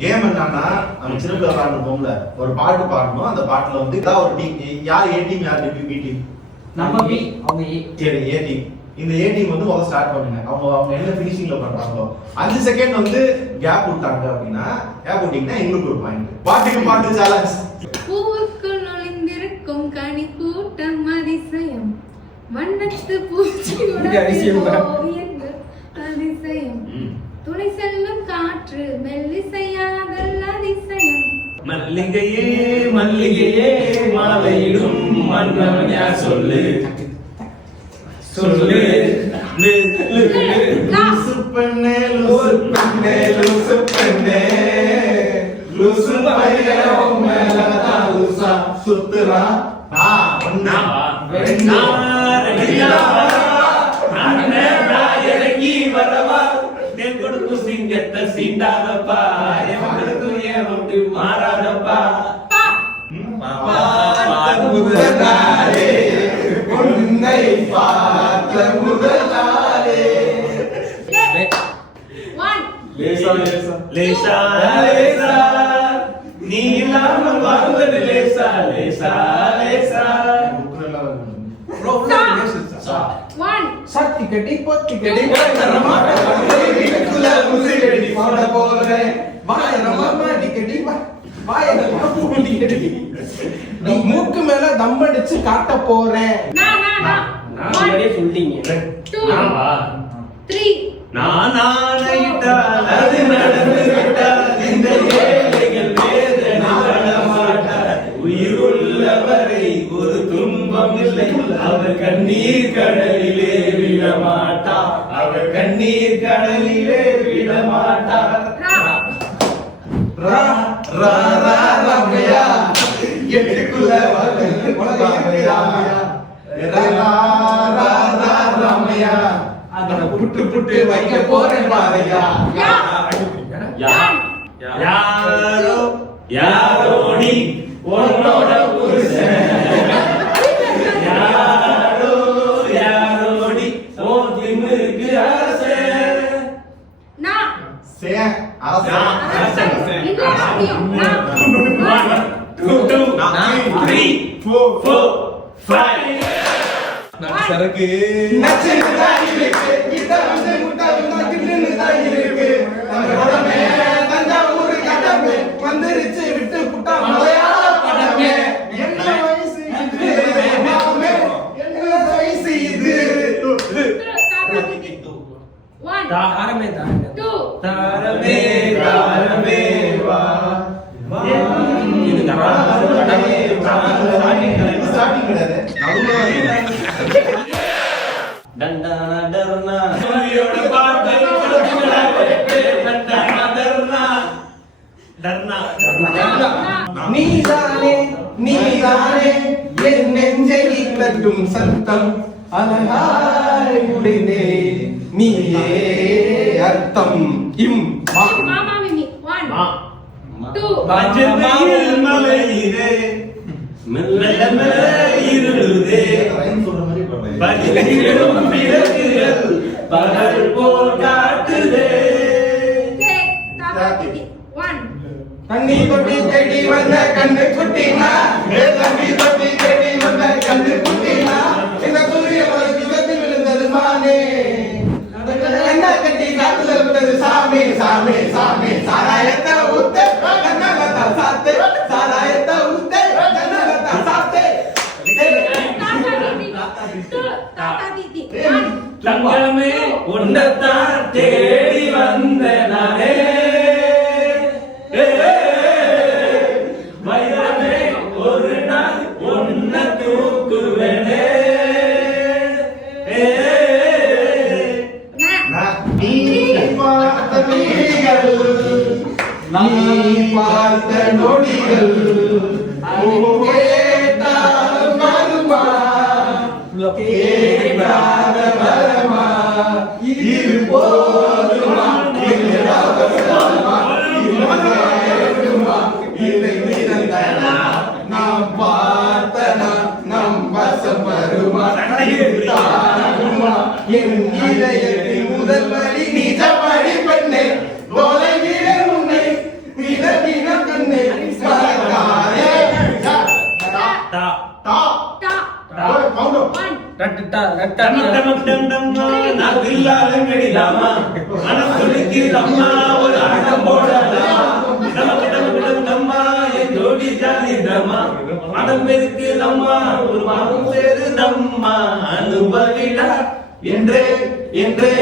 Game என்னன்னா நம்ம சின்ன பிள்ளை விளாண்டுப்போம்ல ஒரு பாட்டு பாடணும் அந்த பாட்டுல வந்து ஏதாவது ஒரு டீம் யார் ஏ டீம் யார் பி டீம் நம்ம பி அவங்க ஏ சரி ஏ டீம் இந்த ஏ டீம் வந்து முதல்ல ஸ்டார்ட் பண்ணுங்க. அவங்க அவங்க என்ன ஃபினிஷிங்ல பண்றாங்களோ. அஞ்சு செகண்ட் வந்து கேப் விட்டாங்க அப்படின்னா கேப் விட்டீங்கன்னா எங்களுக்கு ஒரு பாயிண்ட் பாட்டுக்கு பாட்டு சேலஞ்ச் பூவுக்குள் நுழைந்திருக்கும் கனி கூட்டம் அதிசயம் வண்ணத்து பூச்சி இங்க அதிசயம் தான். ஓவியங்கள் அதிசயம் துணை செல்லும் காற்று மெல்லிசையாதல் அதிசயம். மல்லிகையே மல்லிகையே மாலையிடும் மன்னவன் யார்? சொல்லு. சொல்லு. லூசு பெண்ணே லூசு பெண்ணே லூசு பெண்ணே லூசு பையன் மேலதான் லூசா சுத்துறா கட்டி பொத்தி கட்டி போட போறேன் வாயரமா டிக்கெட்டி வாயரமா டிக்கெட்டி நீ மூக்கு மேல தம் அடிச்சு காட்ட போறேன் நான் நான் சொல்லிட்டீங்க நான் அது நடந்து விட்டால் இந்த அவர் கண்ணீர் கடலிலே விடமாட்டார் அவர் கண்ணீர் கடலிலே விடமாட்டார் ரா. ரா ரா ரம்யா. எட்டுக்குள்ள உலகையா ரா ரா ரா ரம்யா. அத புட்டு புட்டு வைக்க போறேன் பாரையா. நான் சரக்கு மஞ்சள் மலையிலே மெல்ல மெல்ல இருளுதே பகிரும் விளக்குகள் பகல் போல் காட்டுதே கண்ணி தொட்டி தேடி வந்த கண்ணு குட்டினா தம்பி தொட்டி? என்றே என்றே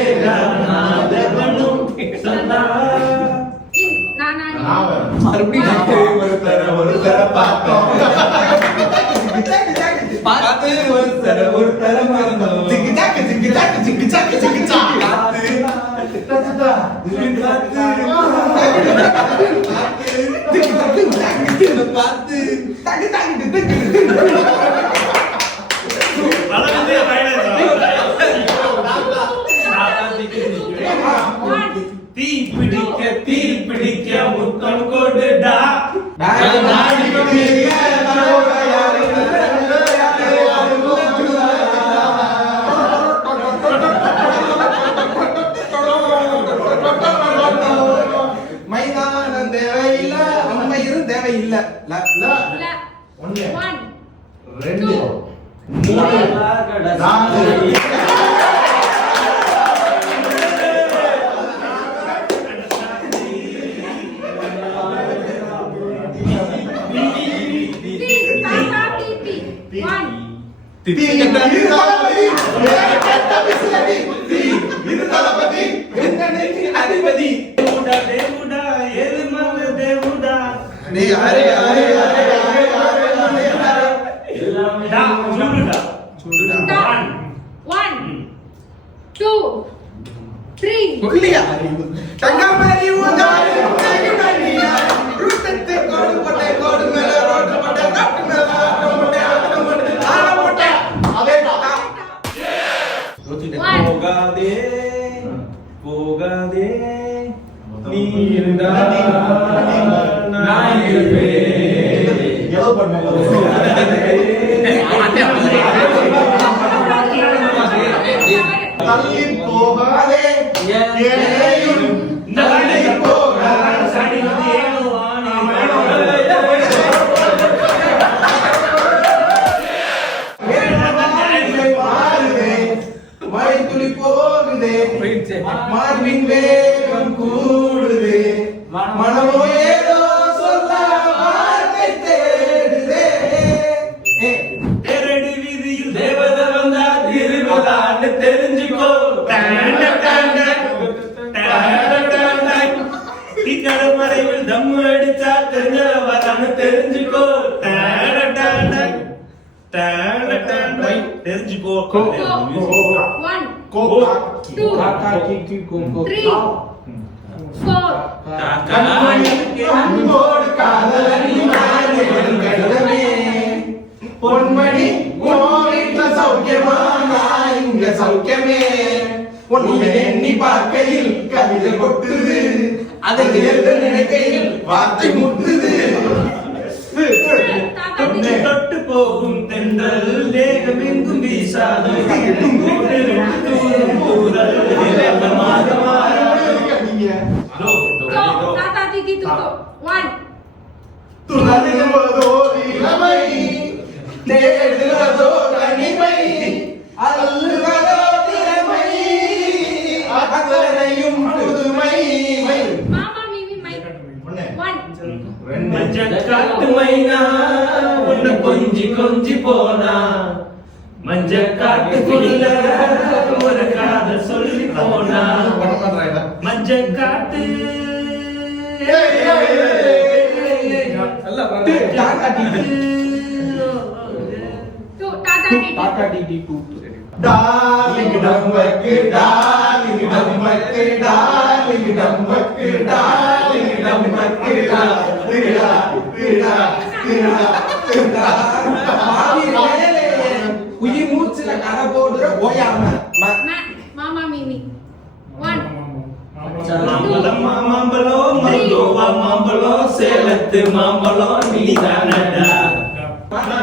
மறுபடியும் ஒரு தர பார்த்தோம் பார்த்து ஒரு का தெரிஞ்சா தெரிஞ்சவ வரான்னு தெரிஞ்சுக்கோ. தெரிஞ்சுக்கோ. பொன்மணி சௌக்கியமா சௌக்கியமே. உன்னை எண்ணி பார்க்கையில் கவிதை கொட்டுது. அதை ஏற்க நினைக்கையில் வார்த்தை முட்டுது. தொட்டு தொட்டு போகும் தென்றல் தேகமெங்கும் வீசாது. துணை தனிமை. காட்டு மைனா உன்னை கொஞ்சி கொஞ்சி போனா மஞ்ச காட்டுக்குள்ள ஒரு காதல் சொல்லி போனா மஞ்ச காட்டு டார்லிங் டம்பக்கு டார்லிங் டம்பக்கு டார்லிங் டம்பக்கு டார்லிங் டம்பக்கு டார்லிங் உயி மூச்சுல கரை போடுற ஓயாம மாமா மீனி ஒன் மாம்பழம் மாம்பழம் மருந்தோவா மாம்பழம் சேலத்து மாம்பழம் நீதானடா பார்த்தா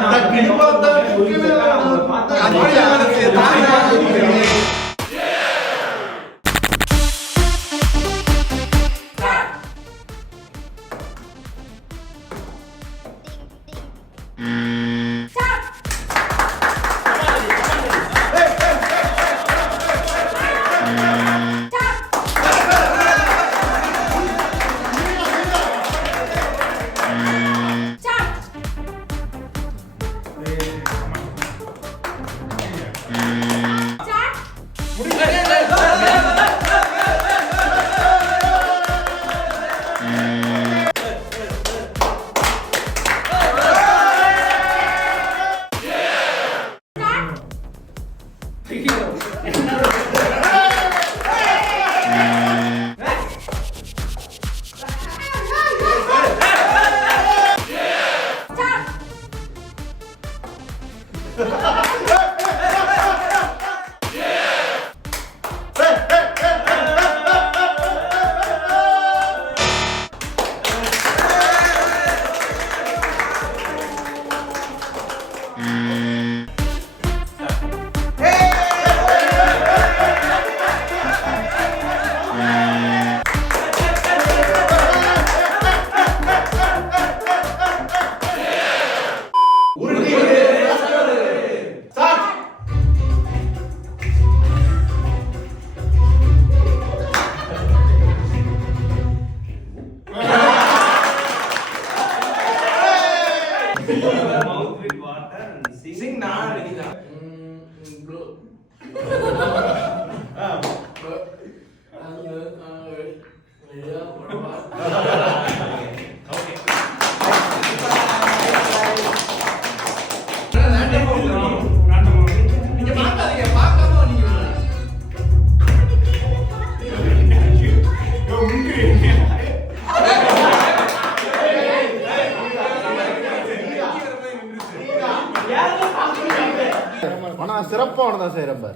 ஆனா சிறப்பானதா செய்யறப்ப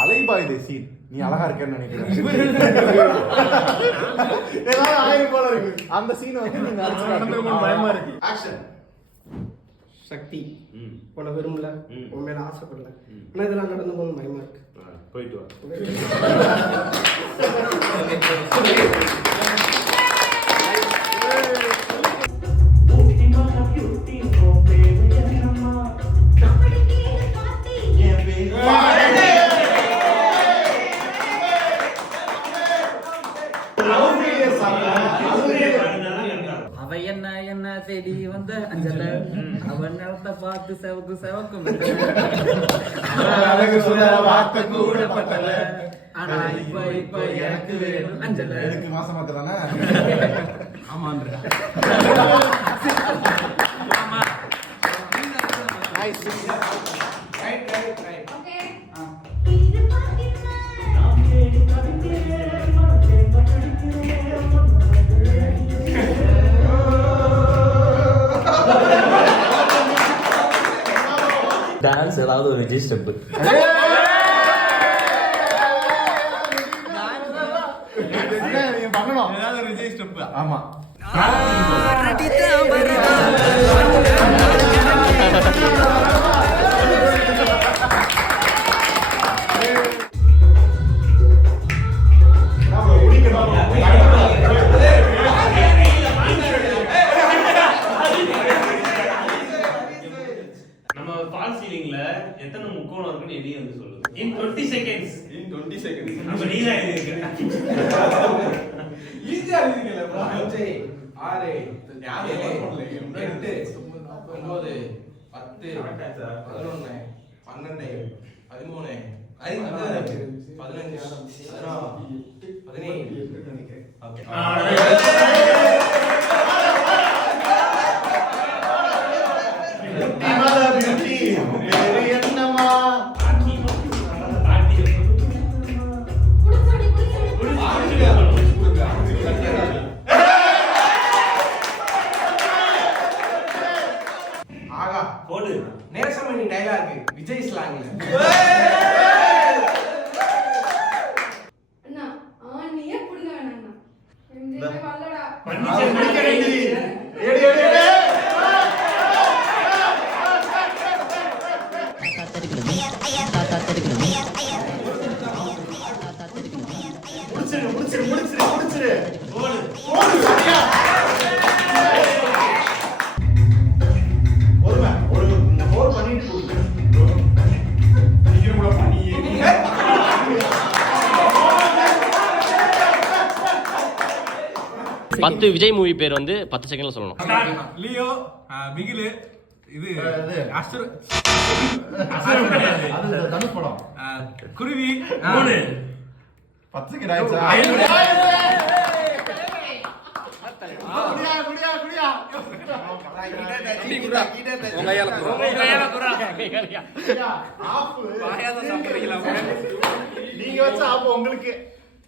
அலைபாயுதே சீன் நீ அழகா இருக்கேன்னு நினைக்கிறேன். ஏதாவது ஆயிரம் போல இருக்கு. அந்த சீன் வந்து நீங்க நடந்துக்கணும் பயமா இருக்கு. ஆக்ஷன் சக்தி. ம். உன்னை விரும்பல. உன் மேல ஆசைப்படல. ஆனா இதெல்லாம் நடந்து போகணும் பயமா இருக்கு. போயிட்டு வா. அவ என்ன என்ன தேடி வந்த அஞ்சல? அவன் நிலத்தை பார்த்து செவக்கு செவக்கும். அழகு வார்த்தை கூட. ஆனா இப்ப இப்ப எனக்கு வேணும் அஞ்சல. எதுக்கு மாசம் ரைட் ரைட் ரைட் டான்ஸ் ஏதாவது ஒரு விஜய் ஸ்டெப் நீங்க பண்ணணும் ஏதாவது விஜய் ஸ்டெப் ஆமா பத்து பதினொன்னு பன்னெண்டு பதிமூணு பதினஞ்சு பதினேழு. பத்து விஜய் மூவி பேர் வந்து பத்து செகண்ட்ல சொல்லணும். லியோ பிகிலு இது குருவி மூணு. பத்து. நீங்க வச்ச ஆப்பு உங்களுக்கு.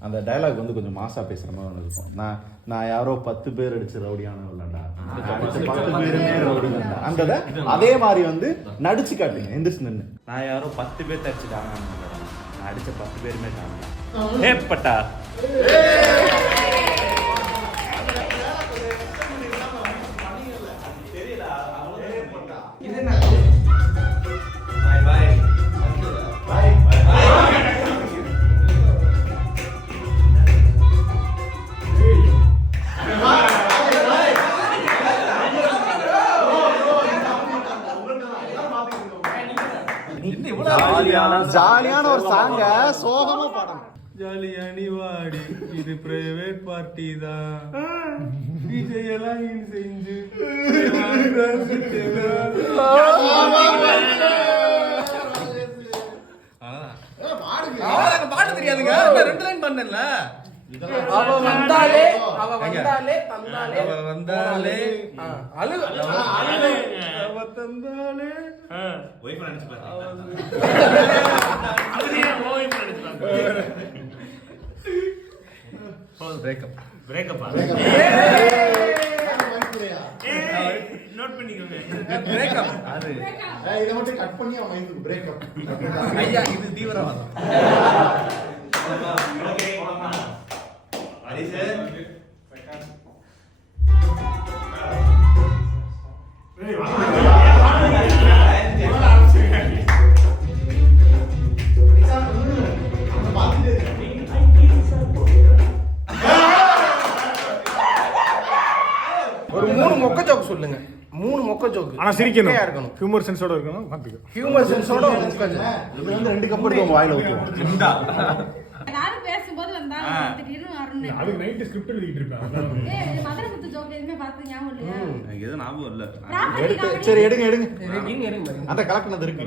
அந்த டயலாக் வந்து கொஞ்சம் மாசா பேசுற மாதிரி ஒண்ணு இருக்கும். நான் நான் யாரோ பத்து பேர் அடிச்சு ரவுடியான இல்லடா அடிச்ச பத்து பேருமே ரவுடி அந்த அதே மாதிரி வந்து நடிச்சு காட்டுங்க எந்திரிச்சு நின்று நான் யாரோ பத்து பேர் தச்சுட்டாங்க நான் அடிச்ச பத்து பேருமே தாங்க ஏப்பட்டா ஜாலியான ஒரு சாங்க சோகமா பாடணும். ஜாலி அணிவாடி இது பிரைவேட் பார்ட்டி தான் விஜய் எல்லாம் செஞ்சு பாட்டு தெரியாதுங்க. நான் ரெண்டு லைன் பண்ணல அவ வந்தாலே அவ வந்தாலே தந்தாலே. அவ வந்தாலே. ஆ, அழு. அவ தந்தாலே. ஒய்ஃப் நினைச்சு பாத்தீங்களா பிரேக்கப் பிரேக்கப்பா நோட் பண்ணிக்கோங்க. பிரேக்கப் அது இதை மட்டும் கட் பண்ணி அவன் பிரேக்கப் ஐயா இது தீவிரவாதம். ஓகே. ஒரு மூணு மொக்க ஜோக் சொல்லுங்க. மூணு மொக்க ஜோக் ஆனா சிரிக்கணும். இருக்கணும். ஹியூமர் சென்ஸோட இருக்கணும். பாத்துக்கோ ஹியூமர் சென்ஸோட ஒரு மொக்க joke. இது வந்து ரெண்டு கப் எடுத்து வாயில ஊத்துவோம். அதுக்கு ஸ்கிரிப்ட் எழுதிட்டு இருப்பேன். ஜோக் பார்த்து ஞாபகம் இல்லையா? எனக்கு எதுவும் ஞாபகம் இல்ல. சரி எடுங்க எடுங்க. இருங்க, இருங்க. அந்த கலக்குனது இருக்கு.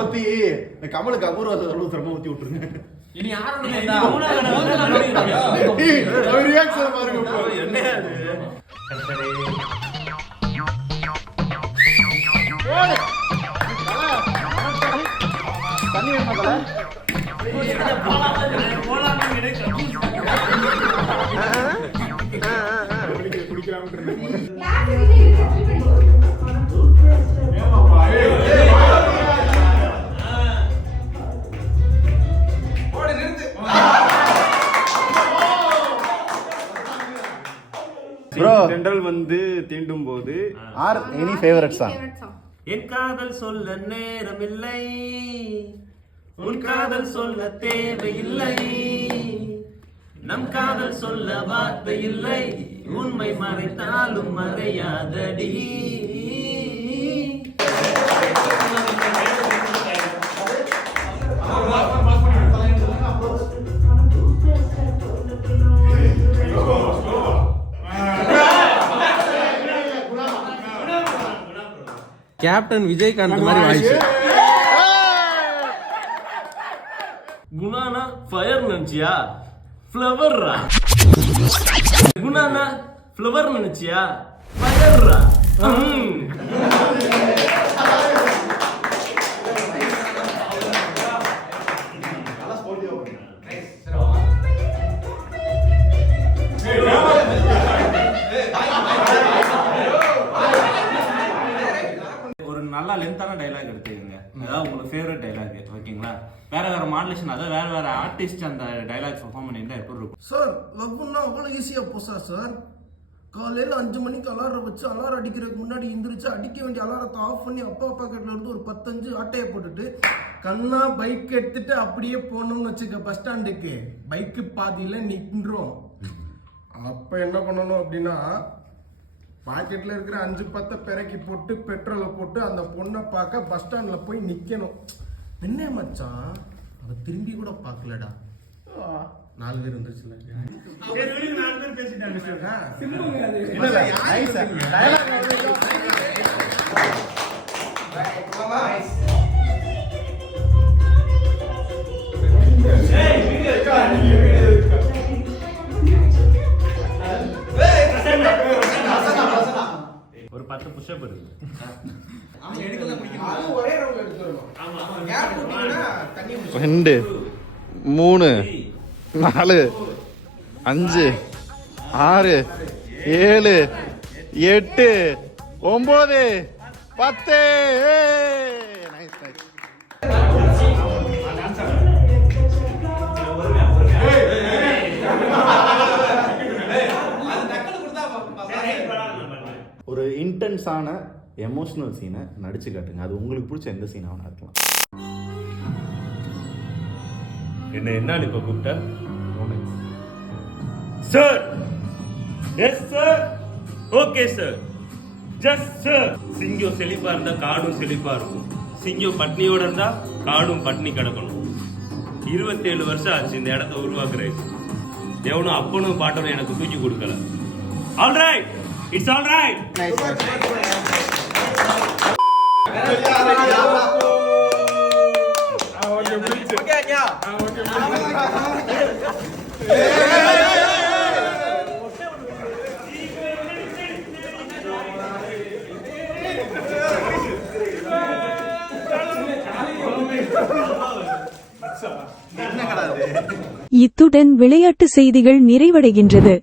பத்தி இந்த கமலுக்கு அபூர்வத்தை அளவு சிரமம் ஊத்தி விட்டுருங்க. இனி யாரும் பாருங்க. bro. போடு. தண்ணி வேணுமா தல? தென்றல் வந்து தீண்டும் போது ஆர் எனி ஃபேவரட் சாங். என் காதல் சொல்ல நேரமில்லை. உன் காதல் சொல்ல தேவையில்லை. நம் காதல் சொல்ல வார்த்தை இல்லை. உண்மை மறைத்தாலும் மறையாதடி. கேப்டன் விஜயகாந்த் மாதிரி வாய்ஸ். குணானா ஃபயர் நினைச்சியா? ஃப்ளவர்ரா குணானா ஃப்ளவர் நினைச்சியா? ஃபயர்ரா நல்லா லென்த்தான டைலாக் எடுத்துக்கோங்க. அதாவது உங்களுக்கு ஃபேவரட் டைலாக் ஓகேங்களா வேற வேற மாடலேஷன் அதாவது வேற வேற ஆர்டிஸ்ட் அந்த டைலாக் பெர்ஃபார்ம் பண்ணியிருந்தா எப்படி இருக்கும்? சார் லவ்னா அவ்வளோ ஈஸியாக போசா சார் காலையில் அஞ்சு மணிக்கு அலாரம் வச்சு அலாரம் அடிக்கிறதுக்கு முன்னாடி எந்திரிச்சு அடிக்க வேண்டிய அலாரத்தை ஆஃப் பண்ணி அப்பா பாக்கெட்ல இருந்து ஒரு பத்தஞ்சு ஆட்டையை போட்டுட்டு கண்ணா பைக் எடுத்துட்டு அப்படியே போனோம்னு வச்சுக்க பஸ் ஸ்டாண்டுக்கு பைக்கு பாதியில் நின்றோம். அப்போ என்ன பண்ணணும் அப்படின்னா பாக்கெட்ல இருக்கிற அஞ்சு பத்தை பிறக்கி போட்டு பெட்ரோலை போட்டு அந்த பொண்ணை பார்க்க பஸ் ஸ்டாண்ட்ல போய் நிக்கணும். என்ன மச்சான் அவ திரும்பி கூட பார்க்கலடா. நாலு பேர் வந்துருச்சுல. நாலு பத்து புஷ்அப் இருக்கு. ரெண்டு மூணு நாலு அஞ்சு ஆறு ஏழு எட்டு ஒன்பது பத்து இன்டென்ஸான எமோஷ்னல் சீனை நடிச்சு காட்டுங்க. அது உங்களுக்கு பிடிச்ச எந்த சீனாக இருக்கலாம். என்ன என்ன இப்போ கூப்பிட்ட? Sir yes sir okay sir just sir சிங்கம் செழிப்பா இருந்தா காடும் செழிப்பா இருக்கும். சிங்கம் பட்னியோட இருந்தா காடும் பட்னி கிடக்கணும். இருபத்தேழு வருஷம் ஆச்சு இந்த இடத்த உருவாக்குறேன் எவனும் அப்பனும் பாட்டனும் எனக்கு தூக்கி கொடுக்கல. ஆல்ரைட் இட்ஸ் ஆல்ரைட் இத்துடன் விளையாட்டு செய்திகள் நிறைவடைகின்றது.